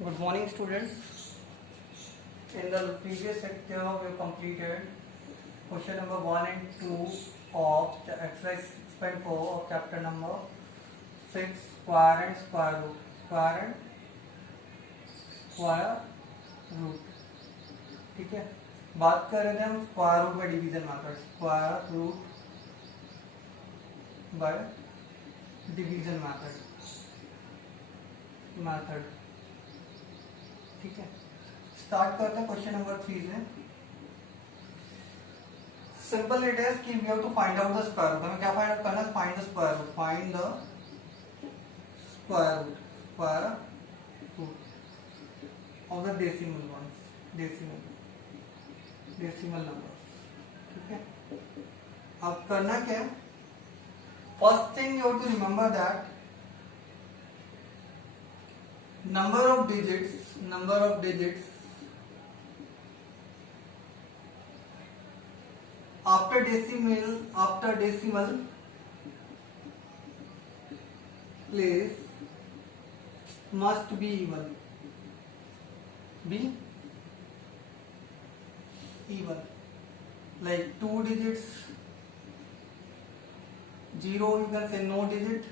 Good morning, students. In the previous lecture, we have completed question number 1 and 2 of exercise 6.4 of chapter number 6, square and square root. Square and square root. ठीक है, बात कर रहे थे हम square root by division method. Square root by division method. ठीक है, start करते हैं क्वेश्चन नंबर 3 से. सिंपल इट इज कि we have to find out the square root. हमें क्या फाइंड आउट करना है? Find the square root. Find the square root of the decimal ones, decimal number. ठीक है, अब करना क्या है? First thing you have to remember that number of digits after decimal place must be even. Like 2 digits, 0 you can say no digit,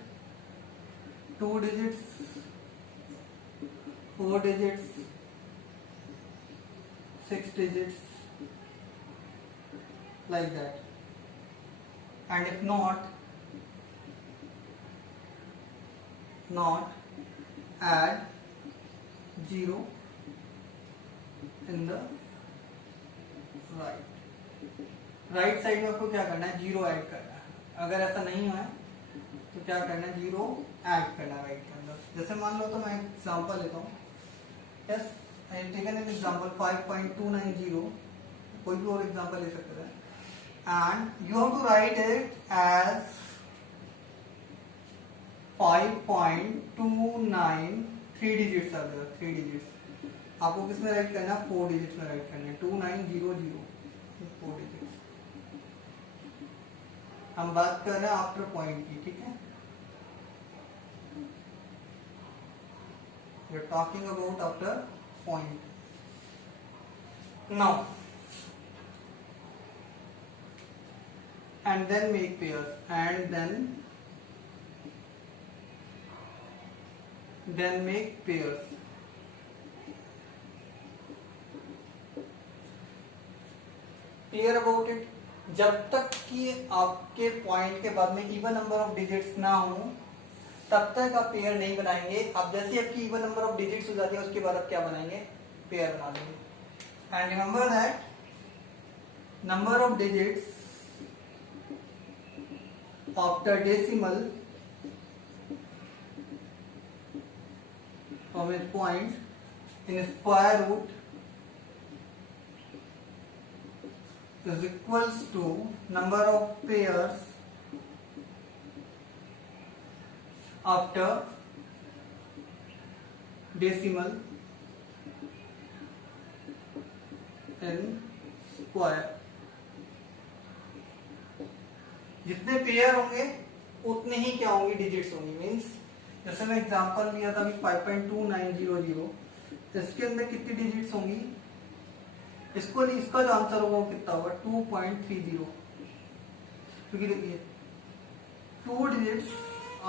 2 digits, 4 digits, 6 digits, like that. And if not, add 0 in the right side में आपको क्या करना है? 0 add करना है. अगर ऐसा नहीं है तो क्या करना है? 0 ऐड करना है राइट के अंदर. जैसे मान लो, तो मैं एग्जांपल लेता हूँ. Yes, I have taken an example 5.290. कोई भी और एग्जांपल ले सकते हैं. And you have to write it as 5.29. 3 digits are there. 3 digits. आपको किस में राइट करना है? 4 digits में राइट करना है. 2900. 4 digits. हम बात कर रहे हैं आफ्टर पॉइंट की. ठीक है, we are talking about after point. Now and then make pairs, and then make pairs. Clear about it? जब तक कि आपके पॉइंट के बाद में इवन नंबर ऑफ डिजिट्स ना हो तब तक आप पेयर नहीं बनाएंगे. अब जैसे आपकी इवन नंबर ऑफ डिजिट्स हो जाती है उसके बाद आप क्या बनाएंगे? पेयर बना देंगे. And remember that number of digits after decimal from a point in square root is equals to number of pairs after decimal in square. जितने पेयर होंगे उतने ही क्या होंगी? डिजिट्स होंगी. मींस जैसे मैं एग्जांपल लिया था अभी 5.2900. इसके अंदर कितनी डिजिट्स होंगी? इसको नहीं, इसका जो आंसर होगा वो कितना होगा? 2.30. क्योंकि देखिए 2 digits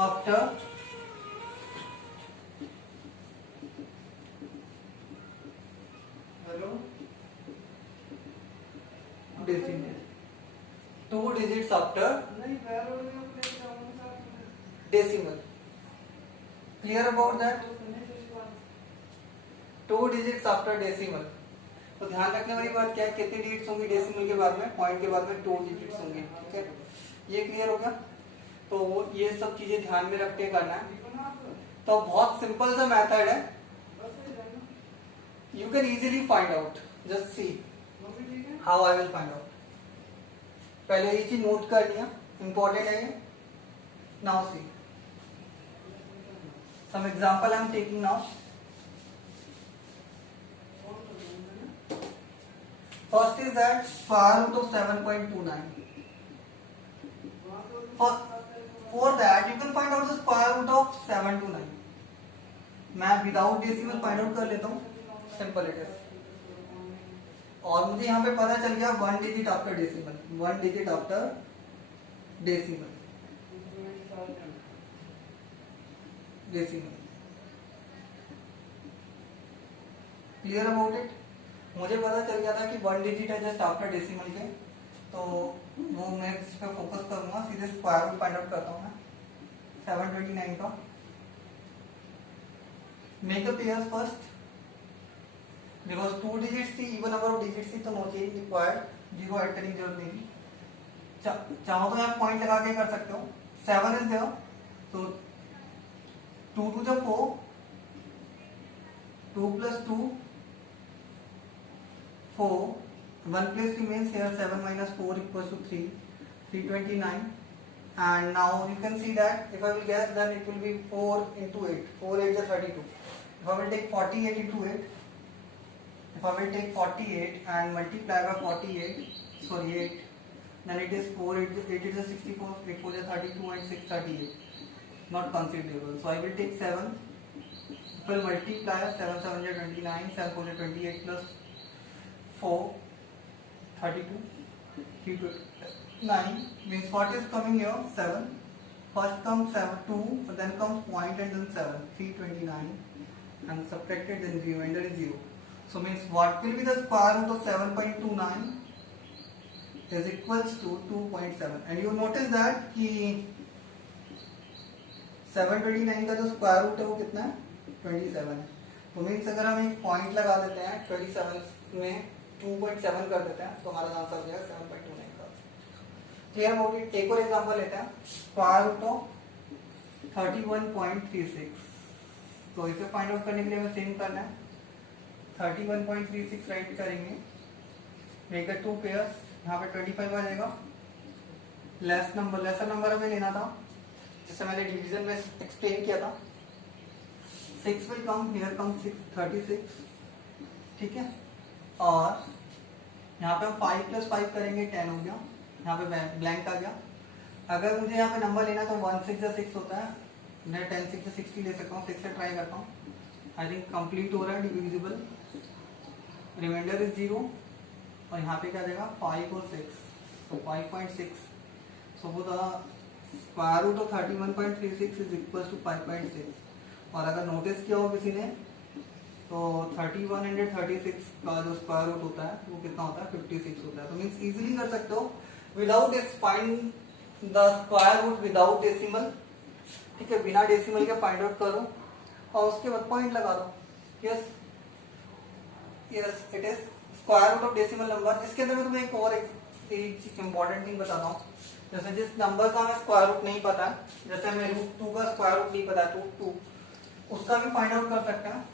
after decimal. 2 digits after decimal. Clear about that? 2 digits after decimal. तो ध्यान रखने वाली बात क्या है? कितनी डिजिट्स होंगी डेसिमल के बाद में? पॉइंट के बाद में 2 डिजिट्स होंगी. ठीक है, ये क्लियर हो गया? तो ये सब चीजें ध्यान में रख के करना है. तो बहुत सिंपल सा मेथड है. You can easily find out. Just see how I will find out. पहले ये चीज नोट करनी है, इंपॉर्टेंट है ये. Now see some example I am taking now. First is that square root of 7.29. For that you can find out the square root of 7 to 9. मैं without decimal find out कर लेता हूँ, simple it is. और मुझे यहाँ पे पता चल गया 1 digit after decimal, 1 digit after decimal, decimal. Clear about it? मुझे पता चल गया था कि 1 डिजिट है जस्ट आफ्टर डेसिमल के, तो वो मैं इस पे फोकस करूंगा, सीधे स्क्वायर रूट फाइंड आउट करता हूँ मैं 729 का। Make the pairs first, because 2 digits थी, इवन नंबर ऑफ डिजिट्स थी, तो no change required, zero add करने की जरूरत नहीं थी। चाहो तो आप पॉइंट लगा के कर सकते हो। 7 इज देयर, तो 2 to the 4, 2 plus 2 4, 1 place remains here, 7 minus 4 equals to 3, 329. And now you can see that if I will guess, then it will be 4 into 8, 4 8 is 32. If I will take 48 into 8, if I will take 48 and multiply by 48, sorry 8, then it is 4 8 is 64, 8 4 is 32 and 6 38, not considerable. So I will take 7, will multiply 7 7 is 29, 7 4 is 28 plus 4 32, 3 2 9, means what is coming here? 7. First comes 7 2, then comes point and then 7, 329, and subtracted, then the remainder is 0. So means what will be the square root of 7.29 is equals to 2.7. And you notice that कि 729 का जो square root है वो कितना है? 27 है। तो means अगर हम एक पॉइंट लगा देते हैं 27 में 2.7 कर देते हैं, तो हमारा आंसर हो जाएगा 7.29 का। Clear about it? एक और एग्जांपल लेते हैं, स्क्वायर रूट ऑफ 31.36। तो इसे फाइंड आउट करने के लिए हमें सेम करना है, 31.36 राइट करेंगे, मेक द 2 पेयर्स, यहाँ पे 25 आ जाएगा, लेसर नंबर हमें लेना था, जिससे मैंने डिवीजन में एक्सप्लेन किया था। 6 will come, here comes 6, 36, ठीक है। और यहाँ पे हम 5 plus 5 करेंगे, 10 हो गया, यहाँ पे ब्लैंक आ गया। अगर मुझे यहाँ पे नंबर लेना तो 1 6 या 6 होता है, मैं 10 6 से 60 ले सकता हूँ, 6 से ट्राई करता हूँ। आई थिंक कंप्लीट हो रहा है, डिविजिबल, रिमाइंडर इज 0, और यहाँ पे क्या देगा 5 और 6, तो 5.6। सो वो the square root of 31.36 is equal to 5.6। और अगर नोटिस किया हो किसी ने तो 3136 का जो स्क्वायर रूट होता है वो कितना होता है? 56 होता है। तो मीन्स इजीली कर सकते हो without find the square root without decimal, ठीक है, बिना डेसिमल के फाइंड आउट करो और उसके बाद पॉइंट लगा दो। Yes yes, it is square root of decimal number. इसके अंदर मैं तुम्हें एक और इंपॉर्टेंट थिंग बताता हूँ, जैसे जिस नंबर का हमें स्क्वायर रूट नहीं पता है, जैसे हमें √2 का स्क्वायर रूट नहीं पता है, √2, उसका भी फाइंड आउट कर सकते हैं।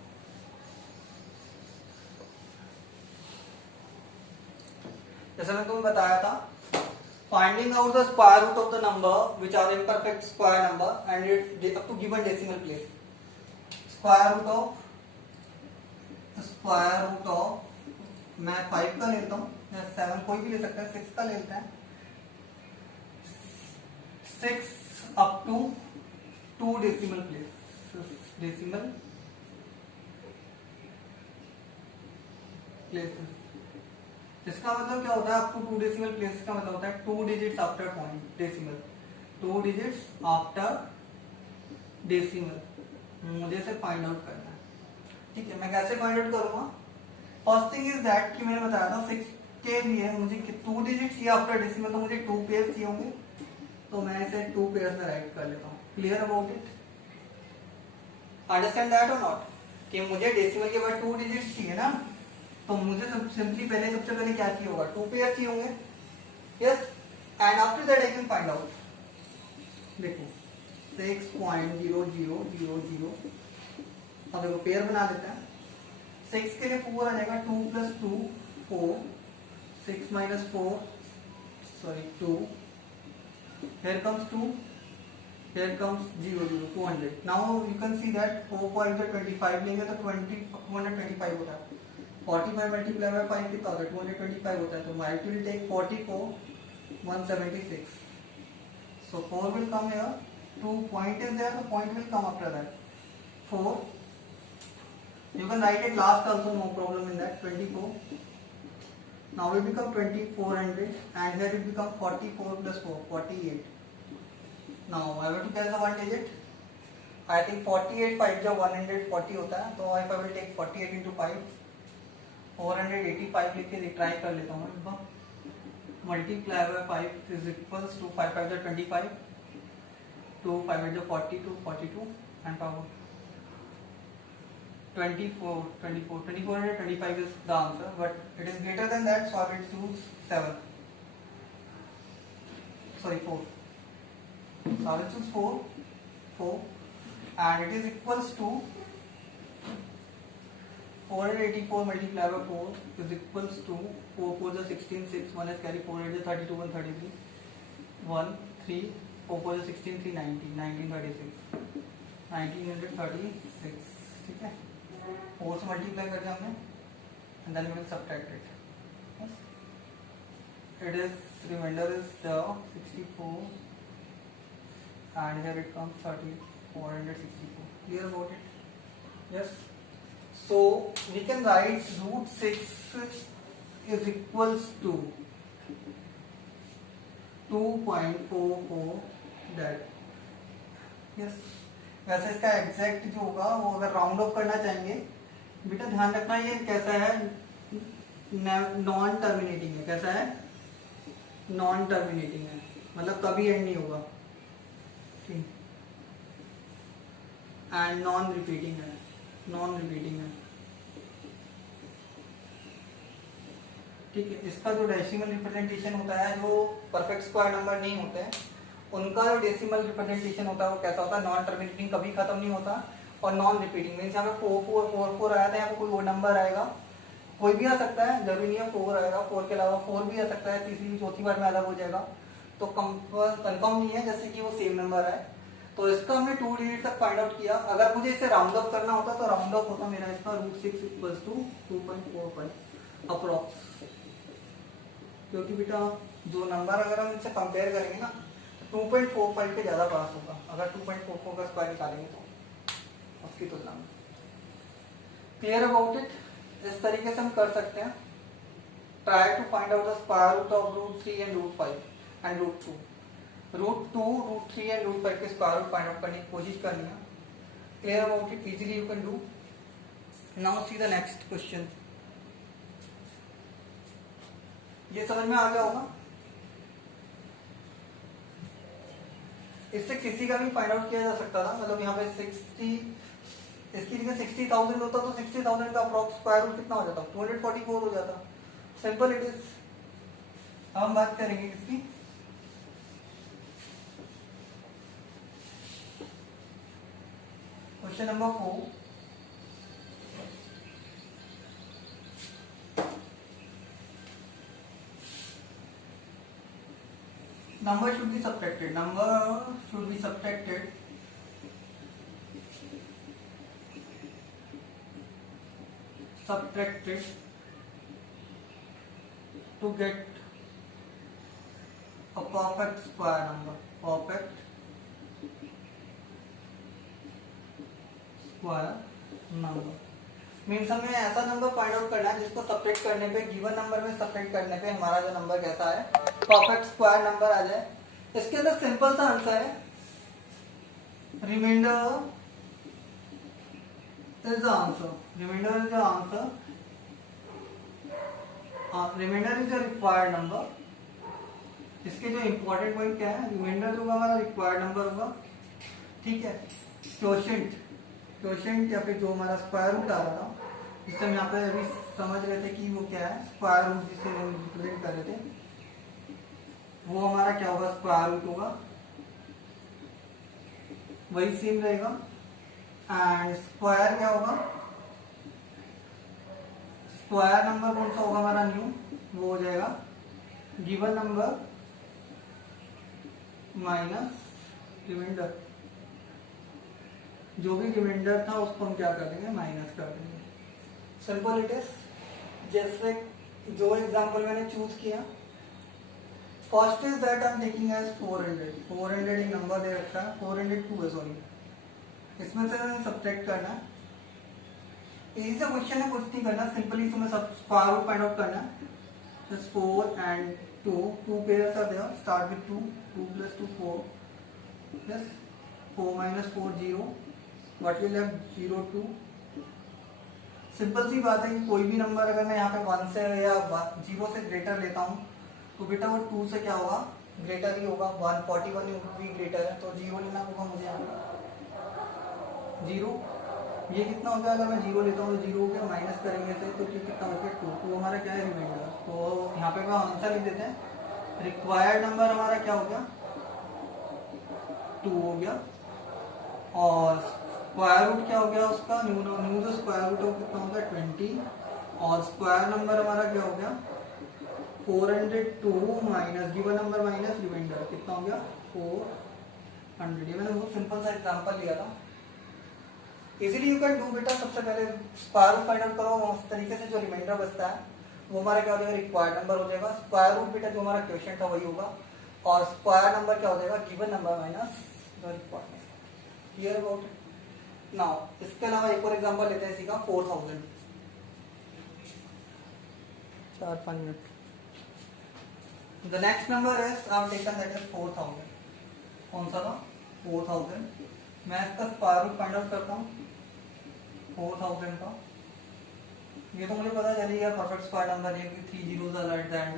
जैसे मैं तुम्हें बताया था, finding out the square root of the number which are imperfect square number and its up to given decimal place. Square root of मैं 5 का लेता हूँ, 7 कोई भी ले सकता है, 6 का लेते हैं, 6 up to 2 decimal place, decimal places. इसका मतलब क्या होता है? अप टू 2 डेसिमल प्लेस का मतलब होता है 2 digits after point decimal, 2 digits after decimal मुझे से फाइंड आउट करना है। ठीक है, मैं कैसे फाइंड आउट करूंगा? फर्स्ट थिंग इज दैट कि मैंने बताया था 6 के लिए मुझे 2 डिजिट्स चाहिए आफ्टर डेसिमल, तो मुझे 2 पेयर्स चाहिए होंगे, तो मैं इसे 2 पेयर्स में राइट कर लेता हूँ। Clear about it? Understand that और नॉट? कि मुझे डेसिमल के बाद 2 डिजिट्स चाहिए ना, तो मुझे सिंपली सबसे पहले क्या चाहिए होगा? 2 पेयर चाहिए होंगे। Yes, and after that I can find out. देखो 6.0000, अब देखो पेयर बना देते हैं। 6 के लिए 4 आ जाएगा, 2 + 2 4, 6 - 4 sorry 2, here comes 2, here comes 0 0 200। Now you can see that 4 को 25 लेंगे तो 225 होता है, 45 मल्टीप्लाई बाय 5 कितना होता है? 225 होता है, तो it will take 44 176। So 4 will come here, 2 point is there, the point will come after that, 4 You can write it last also, no problem in that. 24. Now it become 2400 and here it become 44 plus 4, 48. Now I have to guess the one digit. I think 48 5 जब 140 होता है, तो if I will take 48 into 5, 485 लिख के try कर लेता हूँ एक बार. Multiply by 5 is equals to 5 5 25, 2 5 8 42, 42 and power 24, 2425 is the answer, but it is greater than that, so I will choose 7. Sorry, 4. So I will choose 4, and it is equals to 484 multiplied by 4 is equals to 4 4 is 16, 6, 1 is carry 4 8 is 32, 133, 1 3, 4 4 is 16, 3 90, 1936, 1936. ठीक है, 4 से multiply कर दिया हमने, and then we will subtract it. Yes. It is remainder is the 64, and here it comes 30, 464. Clear about it? Yes. So we can write root 6 is equals to 2.44 that. Yes. वैसे इसका exact जो होगा वो अगर round of करना चाहेंगे, बेटा ध्यान रखना ये कैसा है, नॉन टर्मिनेटिंग है. कैसा है? नॉन टर्मिनेटिंग है, मतलब कभी एंड नहीं होगा. ठीक. एंड नॉन रिपीटिंग है. ठीक है. इसका जो डेसिमल रिप्रेजेंटेशन होता है, जो परफेक्ट स्क्वायर नंबर नहीं होते हैं, उनका जो डेसिमल रिप्रेजेंटेशन होता है वो कैसा होता है? नॉन टर्मिनेटिंग, कभी खत्म नहीं होता, और नॉन रिपीटिंग. मीन्स यहाँ पे 4 आया था, यहाँ पे कोई और नंबर आएगा, कोई भी आ सकता है, जरूरी नहीं है 4 आएगा, 4 के अलावा 4 भी आ सकता है, तीसरी चौथी बार में अलग हो जाएगा, तो कंफर्म नहीं है जैसे कि वो सेम नंबर है. तो इसका हमने 2 डिजिट तक फाइंड आउट किया. अगर मुझे इसे राउंड ऑफ करना होता तो राउंड ऑफ होता मेरा इसका √6 इक्वल्स टू 2.45 अप्रॉक्स. क्योंकि बेटा जो नंबर अगर हम इनसे कंपेयर करेंगे ना, 2.45 पे ज्यादा पास होगा अगर 2.44 का स्क्वायर निकालेंगे तो उसकी तुलना में. Clear about it? इस तरीके से हम कर सकते हैं. Try to find out the square root of √3 and √5 and √2. √2, √3 and √5 के स्क्वायर रूट फाइंड आउट करने की कोशिश करनी है. Clear about it? Easily you can do. Now see the next question. ये समझ में आ गया होगा. इससे किसी का भी फाइंड आउट किया जा सकता था. मतलब यहाँ पे 60, इसकी जगह 60,000 होता तो 60,000 का अप्रॉक्स स्क्वायर रूट कितना हो जाता? 244 हो जाता. Simple it is. हम बात करेंगे किसकी? Question number 4. Number should be subtracted. Subtracted to get a perfect square number. Perfect square number means हमें ऐसा नंबर फाइंड आउट करना है जिसको सब्ट्रैक्ट करने पे, गिवन नंबर में सब्ट्रैक्ट करने पे हमारा जो नंबर कैसा है, परफेक्ट स्क्वायर नंबर आ जाए. इसके अंदर सिंपल सा आंसर है, reminder is the answer. Reminder is the required number. इसके जो इंपॉर्टेंट पॉइंट क्या है, रिमाइंडर जो होगा हमारा रिक्वायर्ड नंबर होगा. ठीक है. क्वोशिएंट या फिर जो हमारा स्क्वायर रूट आ रहा था, जिससे हम यहाँ पे अभी समझ रहे थे कि वो क्या है, स्क्वायर रूट जिसे हम रिप्रेजेंट कर रहे थे, वो हमारा क्या होगा? स्क्वायर रूट होगा. वही सेम रहेगा. एंड स्क्वायर क्या होगा? स्क्वायर नंबर कौन सा होगा हमारा? न्यू. वो हो जाएगा गिवन नंबर माइनस रिमाइंडर. जो भी रिमाइंडर था उसको हम क्या कर देंगे? माइनस कर देंगे. Simple it is. जैसे जो एग्जांपल मैंने चूज किया, first is that I am taking as 400 एक नंबर दे रखा है, 402 है सॉरी. इसमें से सब्ट्रैक्ट करना है. इजी सा क्वेश्चन है, कुछ नहीं करना, सिंपली तुम्हें सब स्क्वायर रूट फाइंड आउट करना है। Just 4 and 2. Two pairs are there. Start with 2. 2 plus 2 4. Yes. 4 minus 4 0. What will have 0 2. Simple सी बात है कि कोई भी नंबर अगर मैं यहाँ पे 1 से या 0 से ग्रेटर लेता हूँ तो बेटा वो 2 से क्या होगा, ग्रेटर ही होगा। 141 भी ग्रेटर है तो 0 लेना होगा मुझे यहाँ पे 0। ये कितना हो गया, अगर मैं 0 लेता हूँ तो 0 हो गया, माइनस करेंगे से तो कितना हो गया 2। तो हमारा क्या है, रिमाइंडर। तो यहाँ पे मैं आंसर लिख देते हैं। रिक्वायर्ड नंबर हमारा क्या हो गया, 2 हो गया। और स्क्वायर रूट क्या हो गया उसका, न्यू जो स्क्वायर रूट है वो कितना हो गया 20। और स्क्वायर नंबर हमारा क्या हो गया 402 minus given number minus remainder कितना हो गया 400। ये मैंने बहुत सिंपल सा एग्जांपल लिया था। इजीली यू कैन डू बेटा। सबसे पहले स्क्वायर रूट फाइंड आउट करो, उस तरीके से जो रिमाइंडर बचता है वो हमारा क्या हो जाएगा, रिक्वायर्ड नंबर हो जाएगा। स्क्वायर रूट बेटा जो हमारा क्वेश्चन था वही होगा, और स्क्वायर नंबर क्या हो जाएगा, given number minus the required number. Clear about it now. इसके अलावा एक और एग्जांपल लेते हैं इसी का, 4000। 4-5 minute. The next number is I have taken that is 4000। कौन सा था, 4000। मैं इसका स्क्वायर रूट फाइंड आउट करता हूँ 4000 का। ये तो मुझे पता चल गया परफेक्ट स्क्वायर नंबर है कि 3 zeros are at the end।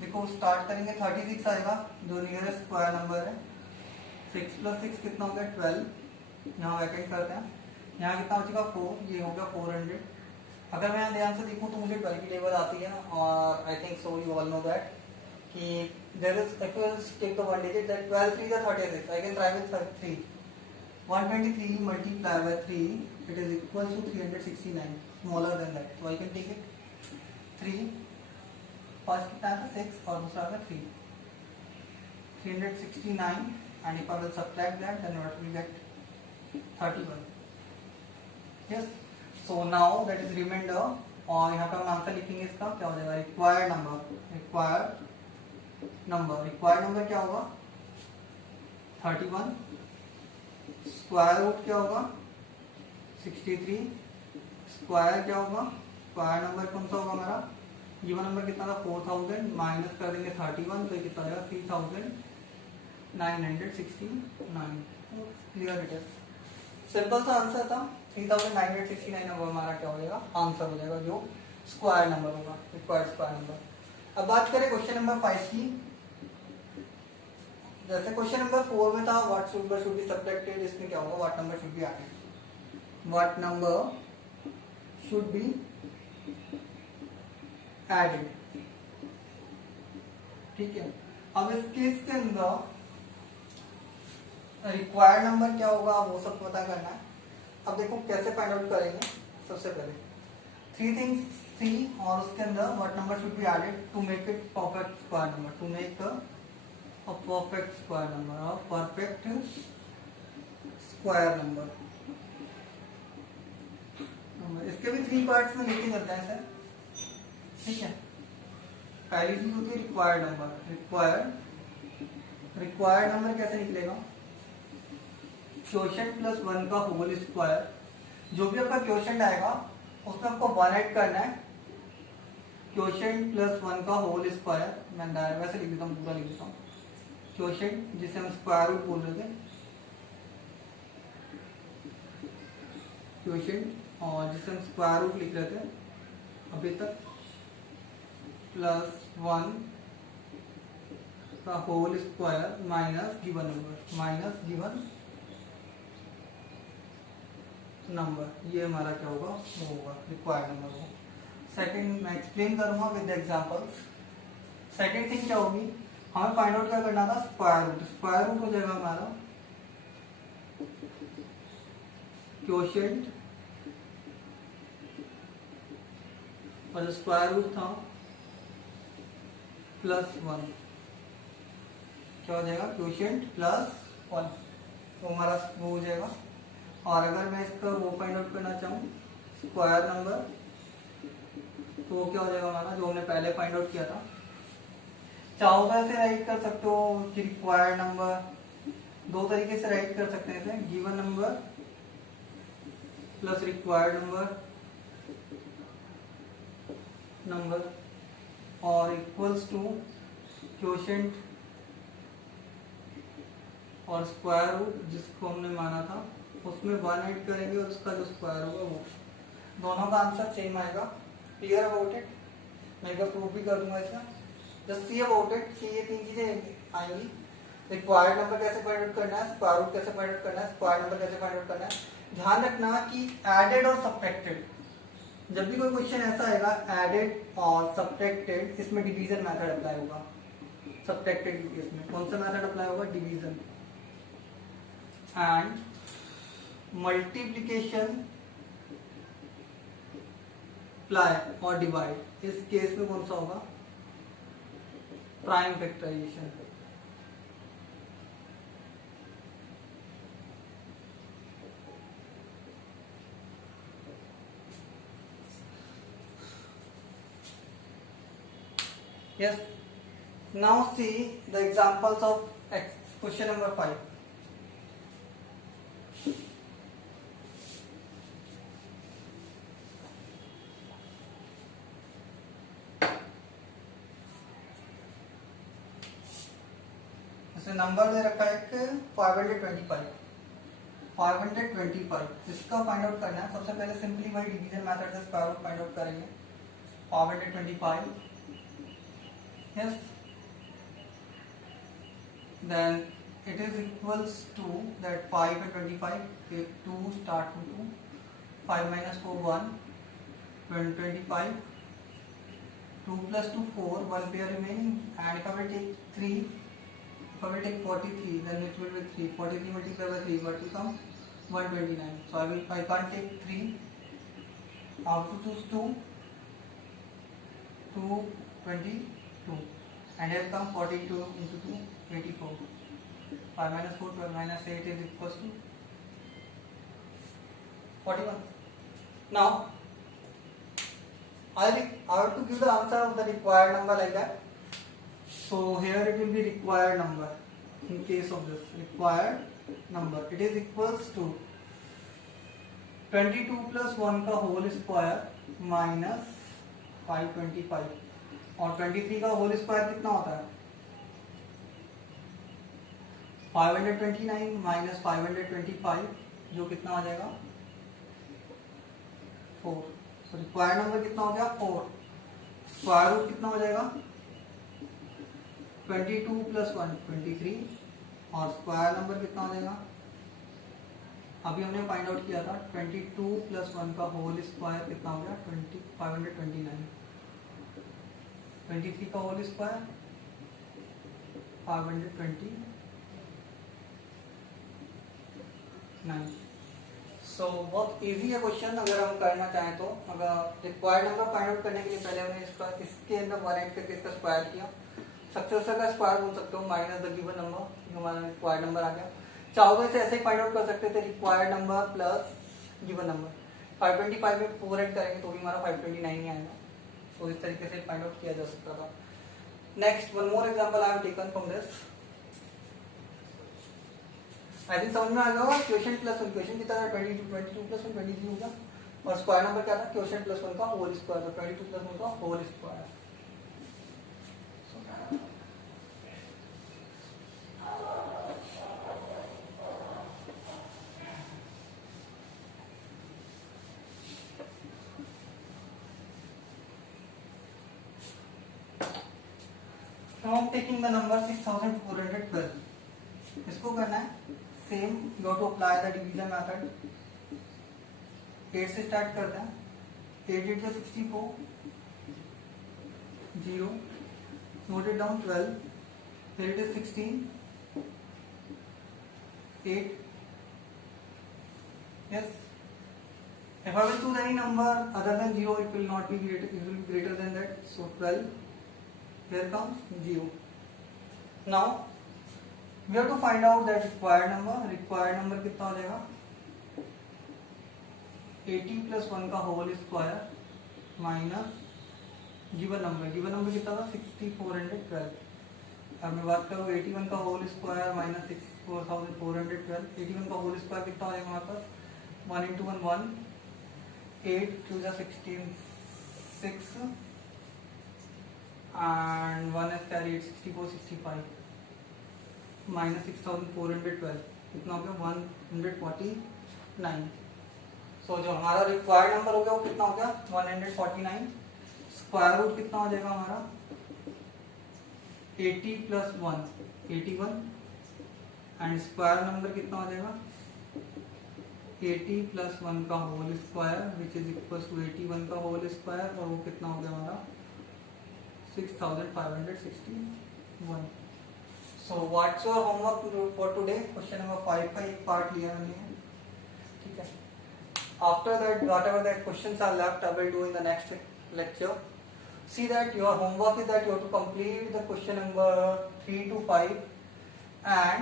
देखो स्टार्ट करेंगे 36 आएगा जो नियरेस्ट स्क्वायर नंबर है। 6 + 6 कितना हो गया 12। यहाँ वैकेंट करते हैं, यहाँ कितना हो चुका 4, ये हो गया 400। अगर मैं यहाँ ध्यान से देखूँ तो मुझे 12 की टेबल आती है, और I think so you all know that कि there is if you take the one digit that 12 3 is 36। I can try with 3। 123 multiplied by 3, it is equal to 369, smaller than that, so I can take it 3। First कितना था 6 और दूसरा था 3। 369 and if I will subtract that then what we get 31। yes, so now that is remainder। और यहाँ पे हम answer लिखेंगे इसका क्या हो जाएगा, रिक्वायर्ड नंबर क्या होगा 31। स्क्वायर रूट क्या होगा 63। स्क्वायर क्या होगा, स्क्वायर नंबर कौन सा होगा हमारा, गिवन नंबर कितना था 4000, माइनस कर देंगे 31 तो कितना आएगा 3969। क्लियर इट इज, सिंपल सा आंसर था 3969। नंबर हमारा क्या हो जाएगा, आंसर हो जाएगा जो स्क्वायर नंबर होगा, रिक्वायर्ड स्क्वायर नंबर। अब बात करें क्वेश्चन नंबर 5 की। जैसे क्वेश्चन नंबर 4 में था what number should be subtracted, इसमें क्या होगा what number should be added. What number should be added, ठीक है। अब इस केस के अंदर रिक्वायर्ड नंबर क्या होगा वो सब पता करना है। अब देखो कैसे फाइंड आउट करेंगे। सबसे पहले 3 थिंग्स थी, और उसके अंदर what number should be added to make it perfect square number, to make a perfect square number, a perfect square number। इसके भी 3 पार्ट्स में लेके चलते हैं सर, ठीक है। पहली चीज होती है रिक्वायर्ड नंबर। रिक्वायर्ड नंबर कैसे निकलेगा, क्वोशिएंट प्लस 1 का होल स्क्वायर। जो भी आपका क्वोशिएंट आएगा उसमें आपको 1 ऐड करना है। क्वोशिएंट प्लस 1 का होल स्क्वायर, मैं वैसे लिख देता हूँ, पूरा लिख देता हूँ। क्वोशिएंट जिसे हम स्क्वायर रूट बोल रहे थे, क्वोशिएंट और जिसे हम स्क्वायर रूट लिख रहे थे अभी तक, प्लस 1 का whole square minus given number, ये हमारा क्या होगा, वो होगा रिक्वायर्ड नंबर हो। सेकंड मैं एक्सप्लेन करूंगा विद एग्जांपल्स। सेकंड थिंग क्या होगी, हमें फाइंड आउट क्या करना था, स्क्वायर रूट हो जाएगा हमारा क्वोशिएंट और स्क्वायर रूट था प्लस 1, क्या हो जाएगा क्वोशिएंट प्लस 1, तो हमारा वो हो जाएगा। और अगर मैं इसका वो फाइंड आउट करना चाहूँ स्क्वायर नंबर, तो वो क्या हो जाएगा हमारा जो हमने पहले फाइंड आउट किया था। चाहो तो ऐसे राइट कर सकते हो कि रिक्वायर्ड नंबर, 2 तरीके से राइट कर सकते हैं इसे, given number plus required number number और इक्वल्स टू क्वोशेंट और स्क्वायर रूट जिसको हमने माना था उसमें 1 ऐड करेंगे और उसका जो स्क्वायर होगा वो, दोनों का आंसर सेम आएगा। Clear about it? मैं एक बार प्रूफ भी कर दूंगा इसका। जस्ट सी अबाउट इट कि ये तीन चीजें आएंगी। रिक्वायर्ड नंबर कैसे फाइंड आउट करना है, स्क्वायर रूट कैसे फाइंड आउट करना है, स्क्वायर नंबर कैसे फाइंड आउट करना है। ध्यान रखना कि एडेड और सब्ट्रैक्टेड, जब भी कोई क्वेश्चन ऐसा आएगा एडेड और सब्ट्रैक्टेड, इसमें डिवीजन मेथड अप्लाई होगा। सब्ट्रैक्टेड के केस में कौन सा मेथड अप्लाई होगा? डिवीजन। एंड मल्टीप्लीकेशन अप्लाई और डिवाइड, इस केस में कौन सा होगा? Prime factorization. Yes. Now see the examples of question number 5. जैसे नंबर दे रखा है कि 525 इसका फाइंड आउट करना है। सबसे पहले सिंपली वही डिवीजन मेथड से स्क्वायर रूट फाइंड आउट करेंगे। 525, yes, then it is equals to that 5 and 25, 2 start from 2, 5 minus 4 1, 25, 2 plus 2 4, 1 pair remaining, and if I will take 3, if I will take 43, then it will be 3, 43 multiplied by 3, what will come? 129. So I can't take 3, I have to choose 2, 22, and here come 42 into 2, 84. 5 minus 4, 12 minus 8 is equals to 41. Now I have to give the answer of the required number like that. So here it will be required number. In case of this required number, it is equals to 22 plus 1 का whole square minus 525 और 23 का whole square कितना होता है? 529 minus 525 जो कितना आ जाएगा? 4। तो रिक्वायर्ड नंबर कितना हो गया? 4। स्क्वायर रूट कितना हो जाएगा? 22 प्लस 1 23 और स्क्वायर नंबर कितना हो जाएगा? अभी हमने फाइंड आउट किया था 22 प्लस 1 का होल स्क्वायर कितना हो गया? 529। 23 का होल स्क्वायर 529। सो बहुत इजी है क्वेश्चन अगर हम करना चाहें तो। अगर रिक्वायर्ड नंबर फाइंड आउट करने के लिए पहले हमने इसके अंदर 1 ऐड करके इसका स्क्वायर किया। सक्सेसर का स्क्वायर बोल सकते हो माइनस द गिवन नंबर, जो हमारा रिक्वायर्ड नंबर आ गया। चाहो तो इसे ऐसे ही फाइंड आउट कर सकते थे, required number plus given number. 525 में 4 ऐड करेंगे तो भी हमारा 529 ही आएगा। तो इस तरीके से फाइंड आउट किया जा सकता था। Next one more example I have taken from this. I think समझ में आ गया। क्वेश्चन प्लस 1, क्वेश्चन कितना था? 22 प्लस 1 23 हो गया और स्क्वायर नंबर क्या था? क्वेश्चन प्लस 1 का होल स्क्वायर, तो 22 प्लस 1 का whole square. Now I'm taking the number 6412. इसको करना है same, you have to apply the division method. 8 से स्टार्ट करते हैं। 8 8 64, 0, note it down 12, here it is 16, 8, yes. If I will choose any number other than 0, it will not be greater, it will be greater than that. So 12, here comes 0. Now we have to find out that required number। Required number कितना हो जाएगा? 80 plus 1 का whole square minus given number. Given number कितना था? 6412। अब मैं बात करूँ 81 का होल स्क्वायर माइनस 6412। 81 का होल स्क्वायर कितना हो जाएगा हमारे पास? 1 into 1 1, 8 2 16 6 and 1 is carried 64 65 minus 6412 कितना हो गया 149. सो जो हमारा रिक्वायर्ड नंबर हो गया वो कितना हो गया 149. स्क्वायर रूट कितना हो जाएगा हमारा 80 प्लस 1 81 एंड स्क्वायर नंबर कितना हो जाएगा 80 प्लस 1 का whole square which is equal to 81 का होल स्क्वायर और वो कितना हो गया हमारा 6561. So what's your homework for today. Question number 5 का एक पार्ट लिया हमने. ठीक है. After that, whatever the questions are left, I will do in the next lecture. See that your homework is that you have to complete the question number 3 to 5, and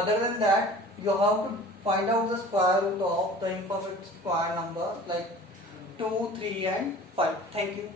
other than that, you have to find out the square root of the imperfect square numbers like 2, 3, and 5. Thank you.